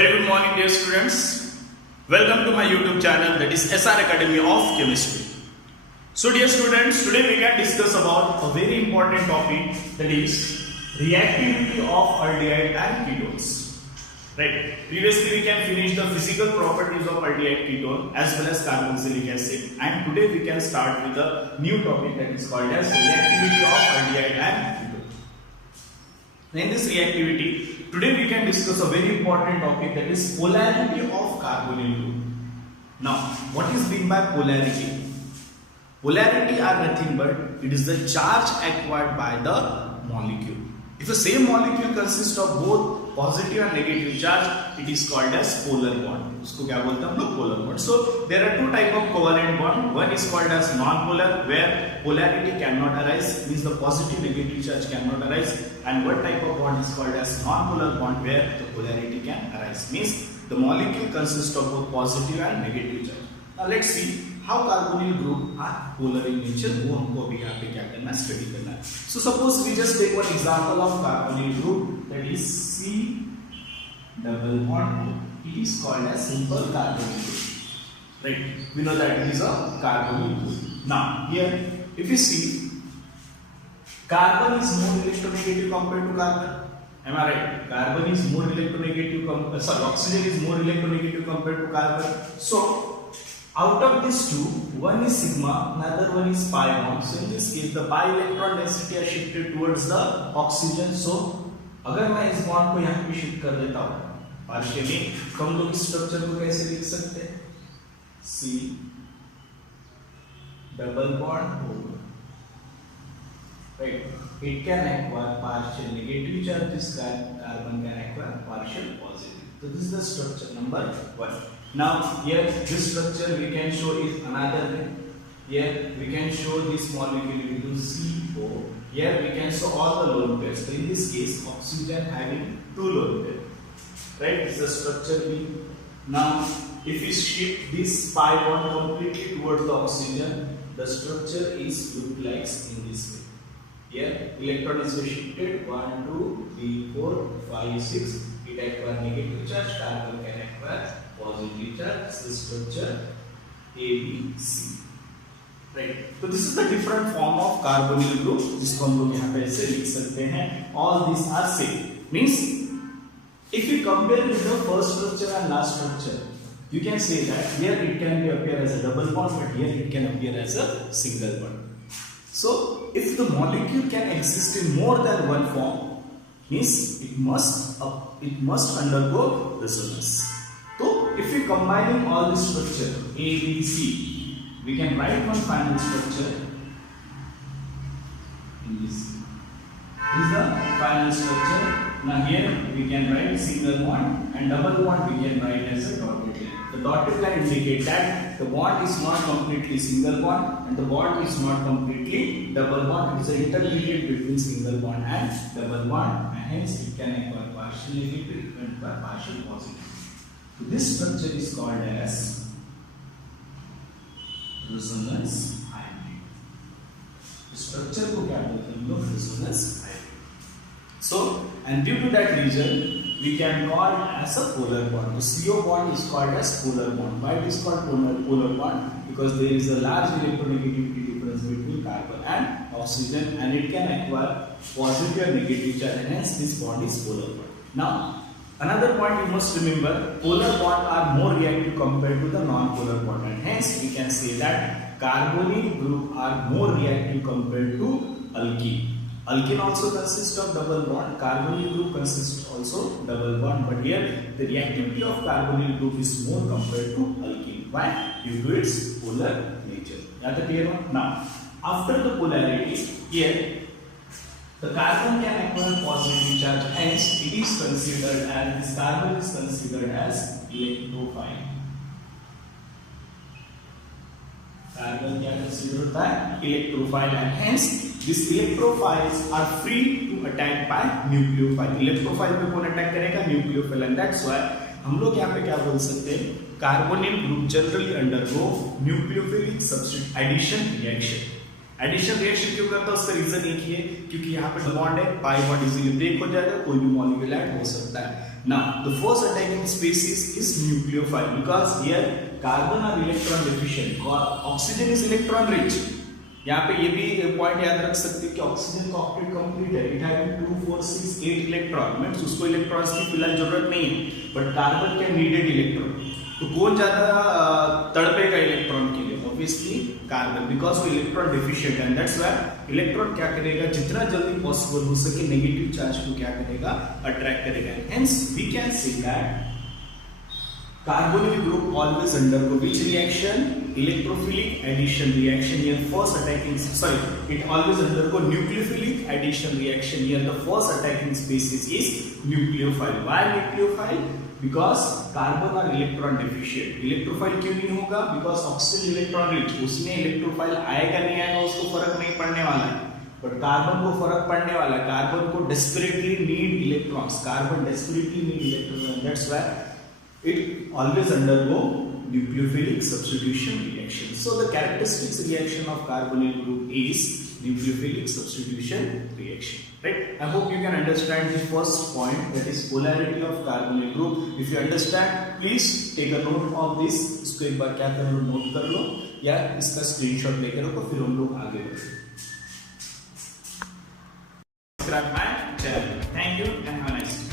Very good morning, dear students. Welcome to my YouTube channel, that is SR Academy of Chemistry. So, dear students, today we can discuss about a very important topic, that is reactivity of aldehyde and ketones. Right? Previously, we can finish the physical properties of aldehyde ketone as well as carboxylic acid, and today we can start with a new topic that is called as reactivity of aldehyde and ketone. In this reactivity, today we can discuss a very important topic, that is polarity of carbonyl group. Now, what is meant by polarity? Polarity are nothing but it is the charge acquired by the molecule. If the same molecule consists of both positive and negative charge, it is called as polar bond. उसको क्या बोलते हैं हम लोग? Polar bond. So there are two type of covalent bond. One is called as non-polar, where polarity cannot arise, means the positive negative charge cannot arise, and one type of bond is called as non-polar bond, where the polarity can arise, means the molecule consists of both positive and negative charge. Now let's see how carbonyl group are polar in nature. वो हमको अभी यहाँ पे क्या करना है, study करना है. So suppose we just take one example of carbonyl group, that is C double bond. It is called as simple carbonyl group. Right? We know that it is a carbonyl group. Now here, if you see, carbon is more electronegative compared to carbon. Am I right? Carbon is more electronegative. Oxygen is more electronegative compared to carbon. So out of these two, one is sigma, another one is pi bond. So in this case, the pi electron density are shifted towards the oxygen. So अगर मैं इस bond को यहाँ पे shift कर देता हूँ partially, तो हम लोग इस स्ट्रक्चर को कैसे लिख सकते हैं? C double bond O. Right? It can acquire partial negative charge. This carbon can acquire partial positive. So this is the structure number 1. Now here this structure we can show is another thing. Here we can show this molecule into CO. Here we can show all the lone pairs. So in this case, oxygen having 2 lone pairs. Right? This is the structure B. Now if we shift this pi bond completely towards the oxygen, the structure is look like in this way. Here electron is shifted 1, 2, 3, 4, 5, 6. It acquire negative charge. Carbon can acquire positive charge. This is structure A, B, C. Right? So this is the different form of carbonyl group, जिसको हम लोग यहाँ पे ऐसे लिख सकते हैं. All these are same. Means if you compare with the first structure and last structure, you can say that here it can be appear as a double bond, but here it can appear as a single bond. So if the molecule can exist in more than one form, means it must undergo resonance. So if we combining all this structure A, B, C, we can write one final structure in this. This is the final structure. Now here we can write single bond, and double bond we can write as a dotted line. The dotted line indicates that the bond is not completely single bond and the bond is not completely double bond. It is an intermediate between single bond and double bond, and hence it can acquire partial negative and partial positive. So this structure is called as resonance hybrid. Structure को क्या बोलते हैं हम लोग? Resonance hybrid. So and due to that reason, we can call as a polar bond. The CO bond is called as polar bond. Why it is called polar bond? Because there is a large electronegativity difference between carbon and oxygen, and it can acquire positive and negative charge, and hence this bond is polar bond. Now another point you must remember, polar bond are more reactive compared to the non-polar bond, and hence we can say that carbonyl group are more reactive compared to alkene. Alkene also consists of double bond, carbonyl group consists also double bond, but here the reactivity of carbonyl group is more compared to alkene. Why? Due to its polar nature. Is that clear? Now after the polarity, here the carbon can acquire positive charge, hence it is considered as, this carbon is considered as electrophile. Carbon can considered होता है electrophile, and hence these electrophiles are free to attack by nucleophile. Electrophile पे कौन attack करेगा? Nucleophile, and that's why हम लोग यहाँ पे क्या बोल सकते हैं? Carbonyl group generally undergo nucleophilic substitution addition reaction. Addition reaction क्यों करता है? उसका रीजन एक ही है, क्योंकि यहाँ पे बॉन्ड है, पाई बॉन्ड इजीली ब्रेक हो जाएगा, कोई भी मॉलिक्यूल ऐड हो सकता है. Now, the first attacking species is nucleophile because here carbon are electron deficient, oxygen is electron rich. यहाँ पे ये भी पॉइंट याद रख सकते हैं कि ऑक्सीजन का ऑक्टेट कंप्लीट है, इट हैविंग 2 4 6 8 इलेक्ट्रॉन, मींस उसको इलेक्ट्रॉन्स की फिलहाल जरूरत नहीं है, but carbon can needed electron. तो कौन ज्यादा तड़पेगा इलेक्ट्रॉन के लिए? ऑब्वियसली कार्बन, बिकॉज वो इलेक्ट्रॉन डिफिशिएंट है. दैट्स व्हाई इलेक्ट्रॉन क्या करेगा, जितना जल्दी पॉसिबल हो सके नेगेटिव चार्ज को क्या करेगा, अट्रैक्ट करेगा. Hence we can say that carbonyl group always undergo which reaction? Electrophilic addition reaction. Here first attacking, it always undergo nucleophilic addition reaction. Here the first attacking species is nucleophile. Why nucleophile? Because carbon are electron deficient. Electrophile क्यों नहीं होगा? Because oxygen electron rich. उसमें electrophile आएगा नहीं आएगा उसको फर्क नहीं पड़ने वाला है, बट कार्बन को फर्क पड़ने वाला है. कार्बन को desperately need electrons. Carbon desperately need electrons. That's why it always undergo nucleophilic substitution reaction. So the characteristics reaction of carbonyl group is nucleophilic substitution reaction. Right? I hope you can understand the first point, that is polarity of carbonyl group. If you understand, please take a note of this. इसको एक बार क्या कर लो, note कर लो या इसका screenshot लेकर रखो, फिर हम लोग आगे बढ़ेंगे. Subscribe my channel. Thank you and have a nice day.